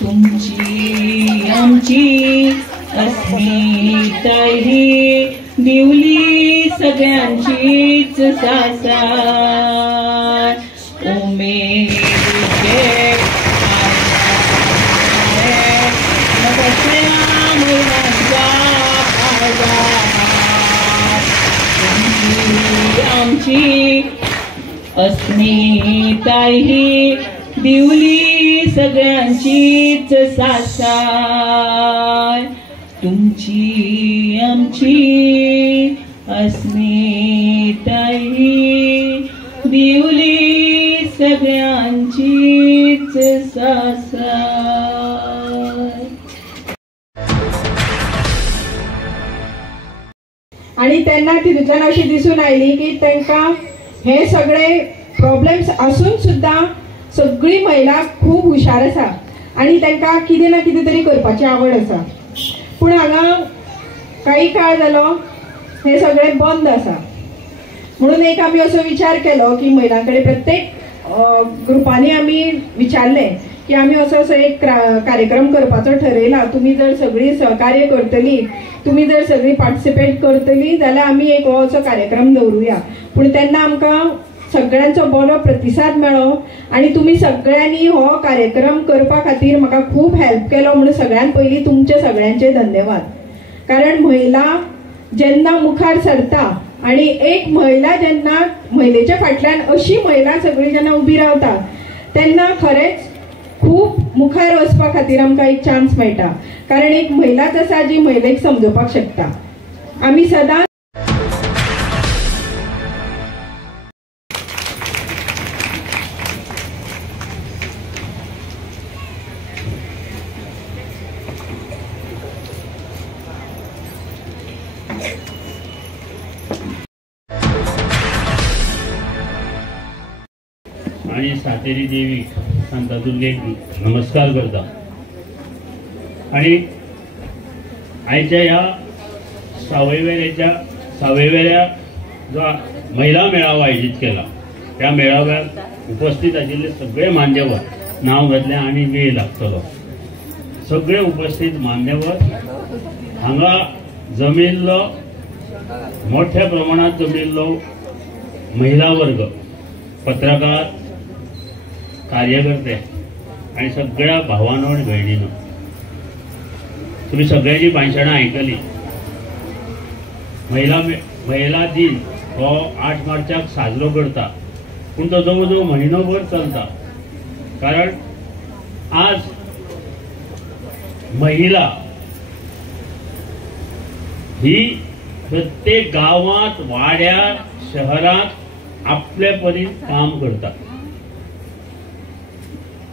तुमची आमची अस्मिता ही दिवली सगळ्यांचीच सासार उमेदीचे आमची अस्मिता ही दिवली सगळ्यांचीच सासार तुमची आमची अस्मिता ही दिवली सगळ्यांचीच सासार। आणि त्यांना तितूंतल्यान अशी दिसून आयली की तांकां हे सगळे प्रॉब्लेम्स आसून सुद्धा सगळी महिला खूप हुशार आसा आणि तांकां कितें ना कितें तरी करपाची आवड आसा। पूण हांगा काही काळ जालो हे सगळे बंद आसा म्हणून एक आमी असो विचार केलो की महिलांकडे प्रत्येक ग्रुपांनी आमी विचारले की आमी असो एक कार्यक्रम करपाचो ठरयला, तुम्ही जर सगळी सहकार्य करतली, तुम्ही जर सगळी पार्टिसिपेट करतली जाल्यार आमी एक हो असो कार्यक्रम दवरुया। पूण तेन्ना आमकां सगळ्यांचो बरो प्रतिसाद मेळ्ळो आणि तुम्ही सगळ्यांनी हो कार्यक्रम करपा खातीर म्हाका खूप हेल्प केलो म्हणून सगळ्यात पयलीं तुमचे सगळ्यांचे धन्यवाद। कारण महिला जेन्ना मुखार सरता आणि एक महिला जेन्ना महिलेच्या फाटल्यान अशी महिला सगळी जेन्ना उबी रावता तेन्ना खरेंच खूप मुखार वचपा खातीर आमकां एक चान्स मेळटा। कारण एक महिलाच आसा जी महिलेक समजोवपाक शकता। आमी सदां आणि सातेरी देवी शांतादुर्गेक नमस्कार करता। आणि आयच्या ह्या सावयवेऱ्या जो महिला मेळावा आयोजित केला त्या मेळाव्यात उपस्थित आशिल्ले सगळे मान्यवर नाव घातले आणि वेळ लागतलो। सगळे उपस्थित मान्यवर हांगा जमिल्लो मोठ्या प्रमाणात जमिल्लो महिला वर्ग, पत्रकार, कार्यकर्ते आणि सगळ्या भावांनो आणि भयणींनो, तुम्ही सगळ्यांची भाशणां आयकली। महिला दिन हो 8 मार्चाक साजरो करता पूण तो जवळ म्हयनोभर चलता। कारण आज महिला ही प्रत्येक गावात, वाड्यात, शहरात आपल्या परीन काम करता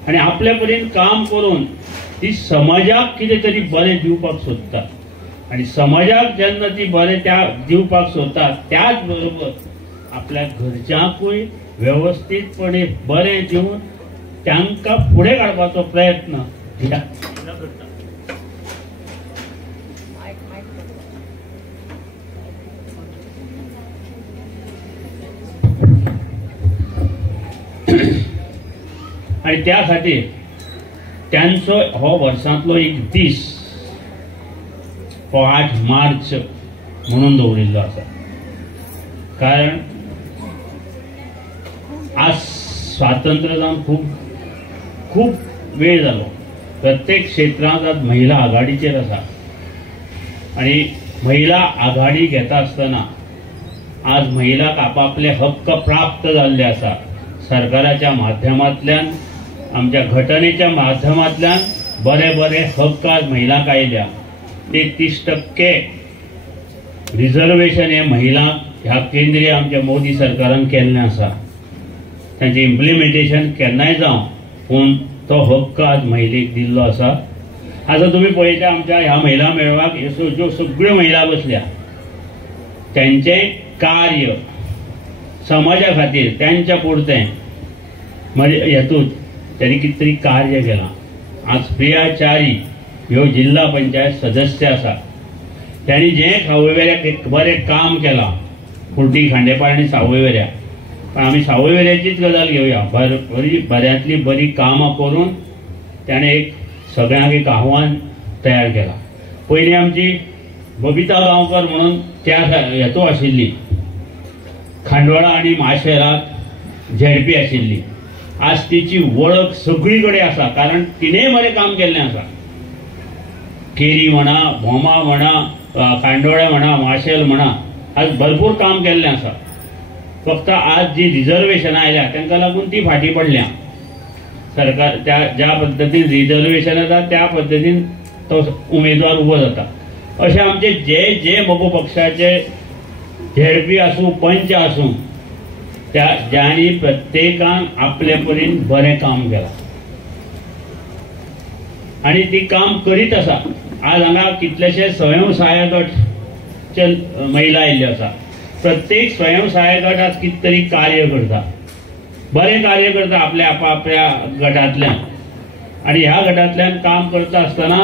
आणि आपल्या परीन काम करून ती समाजाक कितें तरी बरें दिवपाक सोदता आणि समाजाक जेन्ना ती बरें त्या दिवपाक सोदता त्याच बरोबर आपल्या घरच्यांकूय व्यवस्थितपणे बरें दिवन तांकां फुडें काडपाचो प्रयत्न करता। आणि त्या खातीर त्यांचो हो वर्सांतलो एक दीस हो 8 मार्च म्हणून दवरिल्लो आसा। कारण आज स्वातंत्र्य जावन खूप वेळ जालो, प्रत्येक क्षेत्रांत आज महिला आघाडीचेर आसा आणि महिला आघाडी घेता आसतना आज महिलाक आपापले हक्क प्राप्त जाल्ले आसा। सरकाराच्या माध्यमांतल्यान, आमच्या घटनेच्या माध्यमांतल्यान बरे हक्क आज महिलांक आयल्या। 33% रिझर्वेशन हे महिलांक ह्या केंद्रीय आमच्या मोदी सरकारान केल्लें आसा। तांचें इम्प्लिमेंटेशन केन्नाय जावं पूण तो हक्क आज महिलेक दिल्लो आसा। आता तुम्ही पळयता आमच्या ह्या महिला मेळाव्याक ज्यो सगळ्यो महिला बसल्या त्यांचे कार्य समाजा खातीर त्यांच्या पुरतें म्हणजे हेतूंत त्यांनी कितें तरी कार्य केलां। आज प्रिया च्यारी ह्यो जिल्हा पंचायत सदस्य आसा, त्यांनी जे सावयवेऱ्याक एक बरें काम केलां, कुर्टी खांडेपार आनी सावयवेऱ्या। पण आमी सावयवेऱ्याचीच गजाल घेवया, बऱ्यांतली बरी कामां करून त्याने एक सगळ्यांक एक आव्हान तयार केला. पयलीं आमची बबिता गांवकर म्हणून त्या हेतू आशिल्ली, खांडोळा आनी माशेरात झेडपी आशिल्ली. आज तिची वळख सगळी कडेन आसा, कारण तिणेंय बरें काम केल्लें आसा. केरी म्हणा, भोमा म्हणा, खांडोळा म्हणा, माशेल म्हणा, आज भरपूर काम केल्लें आसा. फक्त आज जी रिजर्वेशनां आयल्या तांकां लागून ती फाटीं पडल्या. सरकार ज्या पद्दतीन रिजर्वेशन येता त्या पद्दतीन तो उमेदवार उबो जाता. अशे आमचे जे मोगो पक्षाचे झेडपी आसूं, पंच आसूं, ज्यांनी प्रत्येकान आपले परीन बरें काम केलां आनी ती काम करीत आसा. आज हांगा कितलेशे स्वयंसहाय्य गटचे महिला आयिल्ल्यो आसा. प्रत्येक स्वयंसहाय्य गट आज कितें तरी कार्य करता, बरें कार्य करता आपल्या आपापल्या गटांतल्यान. आनी ह्या गटांतल्यान काम करता आसतना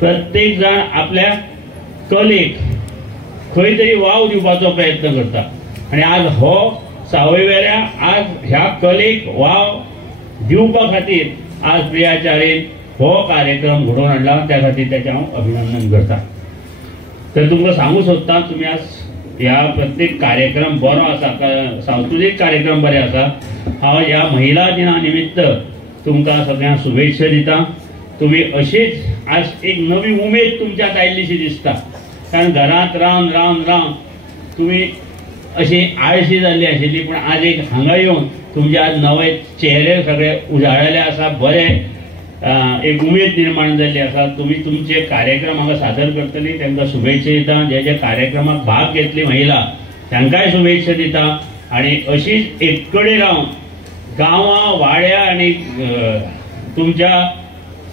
प्रत्येक जाण आपल्या कलेक खंय तरी वाव दिवपाचो प्रयत्न करता. आनी आज हो सावयवेऱ्या आज ह्या कलेक वाव दिवपा खातीर आज प्रिया च्यारीन हो कार्यक्रम घडोवन हाडला. त्या खातीर ताचें हांव अभिनंदन करता. तर तुमकां सांगू सोदता, तुमी आज ह्या प्रत्येक कार्यक्रम बरो आसा, सांस्कृतीक कार्यक्रम बरे आसा. हांव ह्या महिला दिना निमित्त तुमकां सगळ्यांक शुभेच्छा दिता. तुम्ही अशीच आज एक नवी उमेद तुमच्यात आयिल्लीशी दिसता, कारण घरांत रावन रावन रावन तुम्ही अशी आळशी जाल्ली आशिल्ली, पण आज एक हांगा येवन तुमचे आज नवे चेहरे सगळे उजाळलेले आसा. बरे एक उमेद निर्माण जाल्ली आसा. तुम्ही तुमचे कार्यक्रम हांगा सादर करतली तांकां शुभेच्छा दिता. जे कार्यक्रमाक भाग घेतली महिला तांकांय शुभेच्छा दिता. आणि अशीच एक कडेन रावन गांवां, वाड्या आणि तुमच्या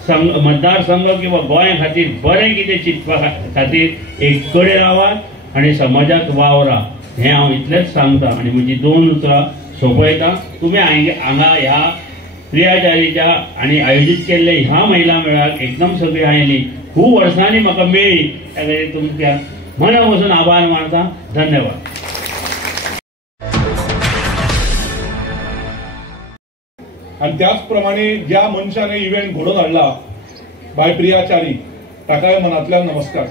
मतदारसंघ किंवा गोंया खातीर बरें कितें चिंतपा खातीर एक कडेन रावात आनी समाजात वावरा. हें हांव इतलेंच सांगता आनी म्हजी 2 उतरां सोंपयता. तुमी हांगा ह्या प्रिया च्यारीच्या आनी आयोजीत केल्ले ह्या महिला मेळाव्याक एकदम सगळीं आयलीं. खूब वर्सांनी म्हाका मेळ्ळी, त्या खातीर तुमच्या मना पासून आभार मानता. धन्यवाद. आणि त्याचप्रमाणे ज्या मनशाने इव्हेंट घडोवन हाडला बाय प्रिया च्यारी, ताकाय मनांतल्यान नमस्कार.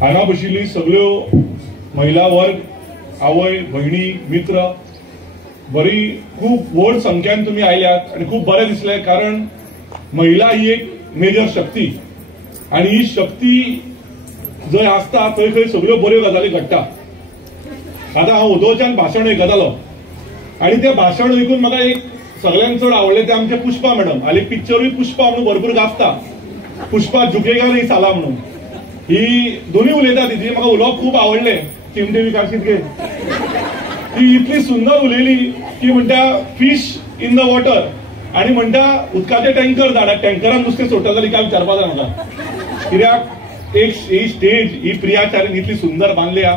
हांगा बशिल्ली सगळ्यो महिला वर्ग, आवय भयणी, मित्र, बरी खूब व्हड संख्येन तुम्ही आयल्यात आणि खूप बरें दिसलें. कारण महिला ही एक मेजर शक्ती आणि ही शक्ती जंय आसता थंय खंय सगळ्यो बऱ्यो गजाली घडटा. आतां हांव उदोवच्यान भाशण आयकतालो आणि तें भाशण आयकून म्हाका एक सगळ्यांक चड आवडलें तें आमचे पुष्पा मॅडम. हालीं पिक्चरूय पुष्पा म्हणून भरपूर गाजता, पुष्पा झुकेगा नहीं साला म्हणून. ही दोन्ही उलयता तिची म्हाका उलोवप खूब आवडलें. चिमटे बी काडशीत घे. ती इतली सुंदर उलयली की म्हणटा फिश इन द वॉटर आणि म्हणटा उदकाचे टँकर धाडा, टँकरान नुस्तें सोडटा जाल्यार काय विचारपा जाय म्हाका. कित्याक एक ही स्टेज ही प्रिया च्यारीन इतली सुंदर बांदली हा,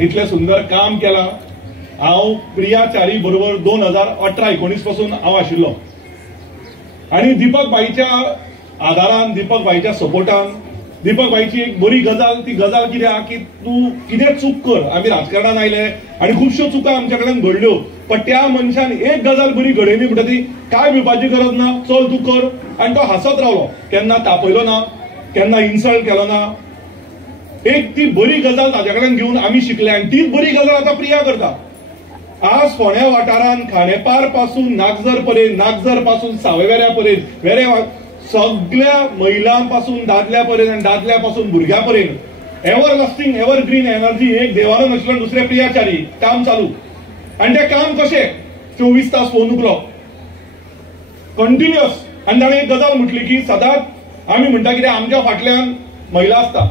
इतलें सुंदर काम केलां. हांव प्रिया च्यारी बरोबर 2018-19 पासून हांव आशिल्लो आणि दीपक भाईच्या आदारान, दीपक भाईच्या सपोर्टान, दीपक भाईची एक बरी गजाल, ती गजाल कितें आहा की तूं कितें चूक कर. आमी राजकारणान आयले आणि खुबश्यो चुका आमच्या कडल्यान घडल्यो, पण त्या मनशान एक गजाल बरी घडयली म्हणटा ती काय भिवपाची गरज ना, चल तूं कर. आणि तो हांसत रावलो, केन्ना तापयलो ना, केन्ना इन्सल्ट केलो ना. एक ती बरी गजाल ताच्या कडल्यान घेवन आमी शिकले आणि तीच बरी गजाल आतां प्रिया करता. आज फोंड्या वाठारान खांडेपार पासून नागजर पर्यंत, नागजर पासून सावयवेऱ्या पर्यंत, सगळ्या महिलांपासून दादल्यापर्यंत आणि दादल्यापासून भुरग्यापर्यंत एव्हरलास्टिंग एव्हरग्रीन एनर्जी एक देवारो नाशिल्लो दुसरे प्रिया च्यारी काम चालू. आणि ते काम कशें 24 तास फोन उखलो कंटिन्युअस. आणि ताणें एक गजाल म्हटली की सदांच आमी म्हणटा कितें आमच्या फाटल्यान महिला आसता,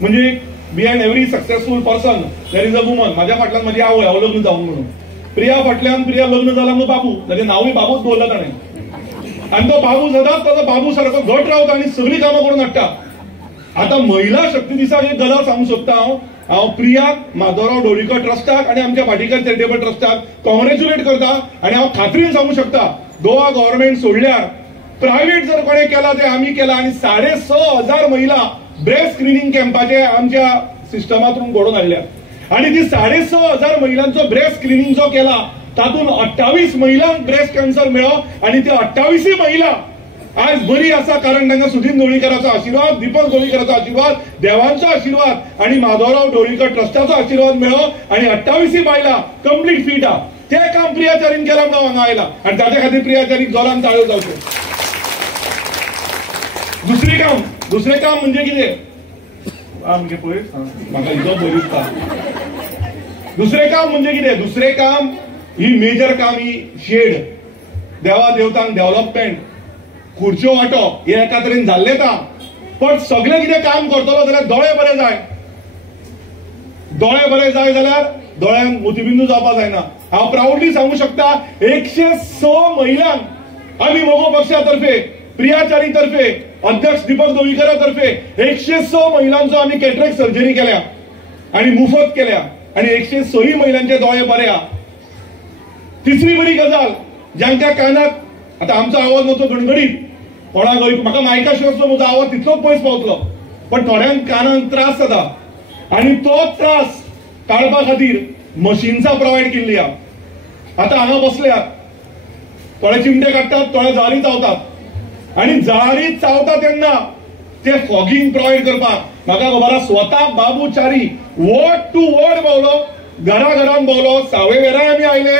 म्हणजे behind every successful person there is a woman. म्हाज्या फाटल्यान म्हाजी आवय, हांव लग्न जावंक म्हणून. प्रिया फाटल्यान प्रिया लग्न जालां म्हणून बाबू, ताचें नांवूय बाबूच दवरलां ताणें. आणि तो बाबू सदांच ताचो बाबू सारको घट रावता आणि सगळी कामां करून हाडटा. आता महिला शक्ती दिसाक एक गजाल सांगूंक सोदता हांव प्रियाक, माधवराव ढवळीकर ट्रस्टाक आणि आमच्या भाटीकर चॅरिटेबल ट्रस्टाक कॉंग्रॅच्युलेट करता. आणि हांव खात्रीन सांगूंक शकता गोवा गव्हर्नमेंट सोडल्यार प्रायव्हेट जर कोणें केला ते आमी केला. आणि 6,500 महिला ब्रेस्ट स्क्रीनिंग कॅम्पाचे आमच्या सिस्टमातून घडोवन हाडल्या. आणि ती 6,500 महिलांचो ब्रेस्ट स्क्रीनिंग जो केला तातून 28 महिलांक ब्रेस्ट कॅन्सर मेळ्ळो आणि ते 28 महिला आज बरी आसा कारण तांकां सुदीन ढवळीकराचो आशिर्वाद, दीपक ढवळीकराचो आशिर्वाद, देवांचो आशिर्वाद आणि माधवराव ढवळीकर ट्रस्टाचो आशिर्वाद मेळ्ळो आणि 28 बायलां कंप्लीट फीट आहा. ते काम प्रियाचारीन केलां म्हणून हांगा आयला आणि ताच्या खातीर प्रियाचारीक जोरान ताळ्यो जावच्यो. दुसरें काम म्हणजे कितें आमगे पळय म्हाका इतलो बरी दिसता. दुसरें काम म्हणजे कितें? दुसरें काम ही मेजर काम ही शेड देवा देवतांक डेव्हलपमेंट खुर्च्यो वांटप हे एका तरेन जाल्लें आहा. पण सगळें कितें काम करतलो जाल्यार दोळे बरे जाय. दोळे बरे जाय जाल्यार दोळ्यांक मोतीबिंदू जावपा जायना. हांव प्राऊडली सांगू शकता 106 महिलांक आमी मोगो पक्षातर्फे प्रियाचारी तर्फे अध्यक्ष दीपक ढवळीकरा तर्फे 106 महिलांचो आमी कॅटरेक्ट सर्जरी केल्या आणि मुफत केल्या आणि 106 महिलांचे दोळे बरे आहा. तिसरी बरी गजाल ज्यांच्या कानाक आता आमचो आवाज मातसो गणगणीत कोणाक म्हाका मायका शिवाय म्हजो आवाज तितलोच पयस पावतलो पण थोड्यांक कानाक त्रास जाता आणि तो त्रास काडपा खातीर मशीन्सां प्रोवायड केल्ली आहा. आता हांगा बसल्यात थोडे चिमटे काडटात थोडे जळारी चावतात आणि जळारी चावता तेन्ना ते फॉगिंग प्रोवायड करपाक म्हाका खबर आहा स्वता बाबू च्यारी वॉर्ड टू वॉर्ड भोंवलो, घराघरान भोंवलो. सावयवेरांय आमी आयले,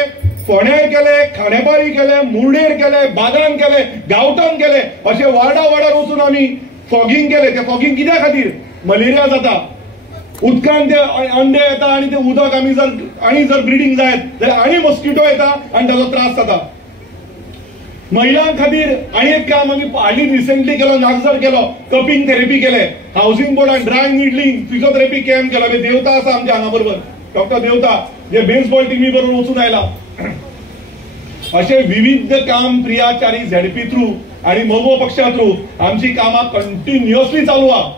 फोंड्यार केले, खांडेपारी केले, मुर्डेर केले, बागान केले, गांवठाण केले, अशे वार्डा वार्डार वचून आमी फॉगिंग केले. ते फॉगिंग कित्या खातीर? मलेरिया जाता, उदकान ते अंडे येता आणि ते उदक आमी जर ब्रिडींग जायत जाल्यार आनी मस्किटो येता आणि ताचो त्रास जाता. महिलांक खातीर आनी एक काम आमी हालीं रिसेंटली केलो, नागजर केलो, कपिंग थेरपी केले, हाऊसिंग बोर्डान ड्राय निडलिंग फिजिओथेरपी कॅम्प केला. देवता आसा आमच्या हांगा बरोबर, डॉक्टर देवता जे बेसबॉल टीमी बरोबर वचून आयला. असे विविध काम प्रियाचारी झेडपी थ्रू आणि मोगो पक्षा थ्रू आमची कामां कंटिन्युअसली चालू आहा.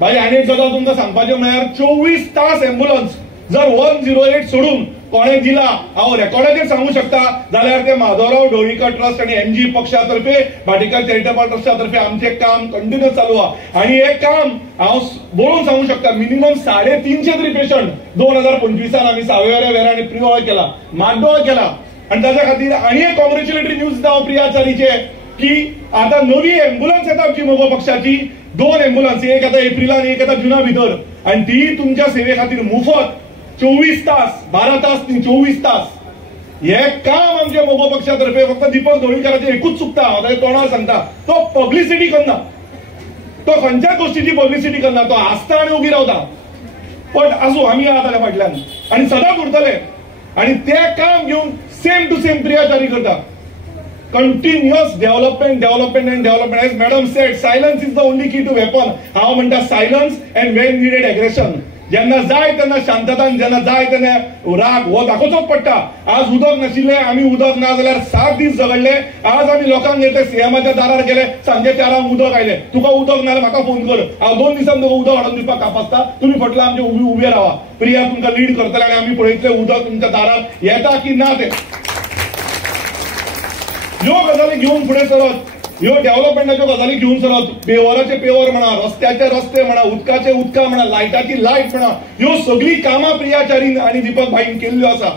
भाई आनी एक गजाल तुमकां सांगपाचें म्हळ्यार 24 तास एम्ब्युलन्स जर 108 सोडून कोणें दिला हांव रेकॉर्डाचेर सांगू शकता जाल्यार ते माधवराव ढवळीकर ट्रस्ट आणि एमजी पक्षातर्फे भाटीकर चॅरिटेबल ट्रस्टातर्फे आमचे काम कंटिन्युअस चालू आहा. आणि हे काम हांव बोलून सांगू शकता मिनिमम 350 तरी पेशंट 2025 आमी सावयवेऱ्या वेरा आणि प्रियोळ केला, माड्डोळ केला. आणि ताच्या खातीर आनी एक कॉंग्रॅच्युलेटरी न्यूज दिता हांव प्रियाचारीचे की आता नवी एम्ब्युलन्स येता आमची मोगो पक्षाची, 2 एम्ब्युलन्स, एक येता एप्रिलान एक येता जुना भितर आणि ती तुमच्या सेवे खातीर मुफत 24 तास, 12 तास न्ही 24 तास. हे काम आमच्या मोगो पक्षातर्फे फक्त दीपक ढवळीकराचे एकूच चुकता, हांव तोंडार सांगता, तो पब्लिसिटी करना, तो खंयच्याच गोष्टीची पब्लिसिटी करना, तो आसता आणि उबी रावता. पण आसूं आमी आहा ताच्या फाटल्यान आणि सदांच उरतले आणि ते काम घेवन सेम टू सेम प्रियाचारी करता. Continuous development and development. As madam said, silence is the only key to weapon. हांव म्हणटा silence and well needed aggression. जेन्ना जाय तेन्ना शांततान, जेन्ना जाय तेन्ना राग हो दाखोवचोच पडटा. आज उदक नाशिल्ले, आमी उदक ना जाल्यार 7 दीस झगडले. आज आमी लोकांक येते सीएमाच्या दारार गेले, सांजे 4 उदक आयले, तुका उदक ना जाल्यार म्हाका फोन कर, हांव 2 दिसान तुका उदक हाडून दिवपाक कापासता, तुमी फाटल्यान आमचे उबे रावा. प्रिया तुमकां लीड करतले आनी आमी पळयतले उदक तुमच्या दारार येता की ना ते. ह्यो गजाली घेवन फुडें सरत, ह्यो डेव्हलपमेंटाच्यो गजाली घेवन सरत, पेवराचे पेवर म्हणा, रस्त्याचे रस्ते म्हणा, उदकाचे उदका म्हणा, लायटाची लायट म्हणा, ह्यो सगळी कामां प्रियाचारीन आणि दीपक भाईन केल्ल्यो आसा.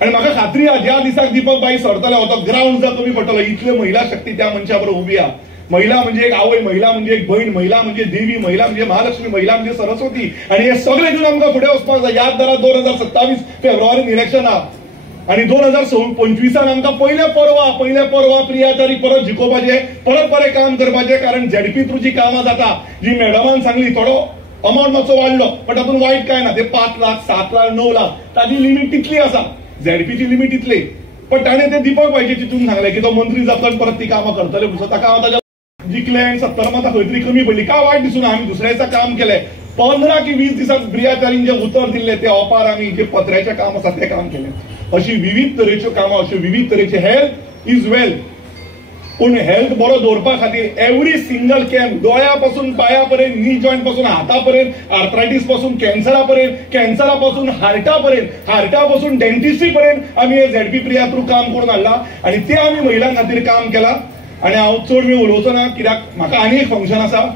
आणि म्हाका खात्री आहा ज्या दिसाक दीपक भाई सरतले हो तो ग्राउंड जर कमी पडटलो. इतले महिला शक्ती त्या मनशा बरोबर उभी आहा. महिला म्हणजे एक आवय, महिला म्हणजे एक बहीण, महिला म्हणजे देवी, महिला म्हणजे महालक्ष्मी, महिला म्हणजे सरस्वती. आणि हे सगळे घेऊन आमकां फुडें वचपाक जाय. याद धरा 2027 फेब्रुवारीन इलेक्शन आहा आणि 2025 आमकां पयले परवा प्रियाचारी परत जिखोवपाचे, परत बरें काम करपाचे. कारण झेडपी थ्रू जी कामां जाता, जी मॅडमान सांगली, थोडो अमाउंट मातसो वाडलो पण तातूंत वायट काय ना. ते 5 लाख 7 लाख 9 लाख ताची लिमिट तितली आसा, झेडपीची लिमिट इतली. पण ताणें ते दीपक भाईचे चिंतून सांगलें की तो मंत्री जातलो परत ती कामां करतले. ताका हांव ताच्या जिखले आणि 70 मातां खंय तरी कमी पडली काय वायट दिसून आमी दुसऱ्या दिसा काम केलें. 15 की 20 दिसांत प्रियाचारीन जे उतर दिल्ले ते ओपार आमी जे पत्र्याचें काम आसा तें काम केलें. अशी विविध तरेच्यो कामां, अशी विविध तरेचे हेल्थ इज वेल्थ. पूण हेल्थ बरो दवरपा खातीर एवरी सिंगल कॅम्प, दोळ्या पासून पाया पर्यंत, नी जॉयंट पासून हाता पर्यंत, आर्थरायटीस पासून कॅन्सरा पर्यंत, कॅन्सरा पासून हार्टा पर्यंत, हार्टा पासून डेंटिस्ट्री पर्यंत आमी हे झेडपी प्रिया थ्रू काम करून हाडला आणि ते आमी महिलां खातीर काम केलां. आणि हांव चड वेळ उलोवचो ना कित्याक म्हाका आनी एक फंक्शन आसा.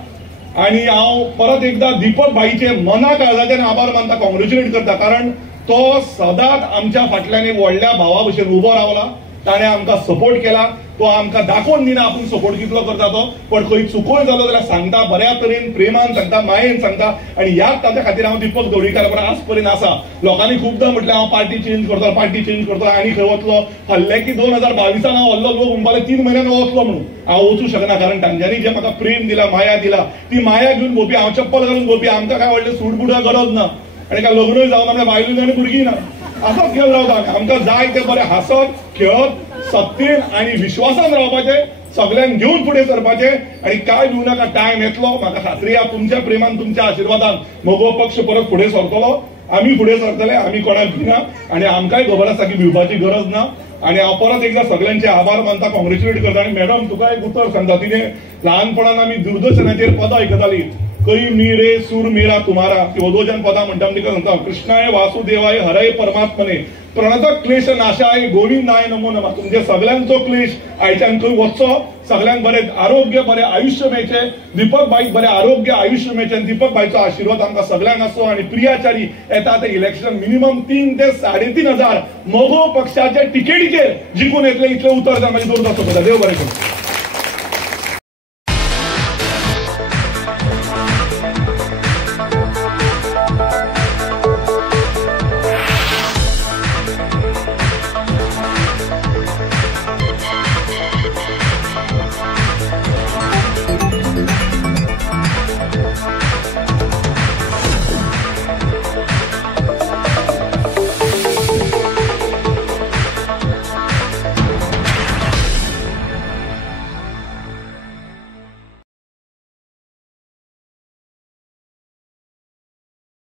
आणि हांव परत एकदा दीपक भाईचे मना काळजाच्यान आभार मानता, कॉंग्रॅच्युलेट करता. कारण तो सदांच आमच्या फाटल्यान एक व्हडल्या भावा भशेन उबो रावला. ताणें आमकां सपोर्ट केला. तो आमकां दाखोवन दिना आपूण सपोर्ट कितलो करता तो, पण खंय चुकोय जालो जाल्यार सांगता, बऱ्या तरेन प्रेमान सांगता, मायेन सांगता. आनी ह्याच ताच्या खातीर हांव दीपक ढवळीकार बरोबर आज पर्यंत आसा. लोकांनी खुबदां म्हटलें हांव पार्टी चेंज करतलो आनी खंय वतलो. हल्ले की 2022 हांव हल्लो, लोक म्हणपाले 3 म्हयन्यान वतलो म्हणून. हांव वचूं शकना, कारण तांच्यांनी जे म्हाका प्रेम दिला, माया दिला, ती माया घेवन भोवपी, हांव चप्पल घालून भोवपी. आमकां काय व्हडलें सूटबुडा गरज ना, आनी काय लग्नूय जावन आपल्या बायलूय आनी भुरगीं ना. असोच घेवन रावता. आमकां जाय ते बरें हांसत खेळत सत्तेन आनी विश्वासान रावपाचें, सगळ्यांक घेवन फुडें सरपाचें. आनी काय भिवू नाका, टायम येतलो, म्हाका खात्री आहा तुमच्या प्रेमान, तुमच्या आशिर्वादान म्हजो पक्ष परत फुडें सरतलो. आमी फुडें सरतले, आमी कोणाक भिना, आनी आमकांय खबर आसा की भिवपाची गरज ना. आनी हांव परत एकदा सगळ्यांचे आभार मानता, कॉंग्रॅच्युलेट करता. आनी मॅडम तुका एक उतर सांगता, तिने ल्हानपणान आमी दूरदर्शनाचेर पदां आयकताली, कई मी रे सूर मेरा तुम्हारा, ती वदोजन पदां म्हणटा. तिका सांगता, कृष्णाय वासुदेवाय हरय परमात्मने प्रणत क्लेश नाशाय गोविंदाय नमो नमः. तुमचे सगळ्यांचो क्लेश आयच्यान खंय वचचो, सगळ्यांक बरें आरोग्य, बरें आयुष्य मेळचें. दीपक बाईक बरें आरोग्य आयुष्य मेळचें. दीपक बाईचो आशिर्वाद आमकां सगळ्यांक आसो. आनी प्रियाचारी येता ते इलेक्शन मिनिमम 3 ते 3.5 हजार मोगो पक्षाच्या तिकेटीचेर जिखून येतले, इतले उतर जावन म्हाजी दोन देव बरें करूं.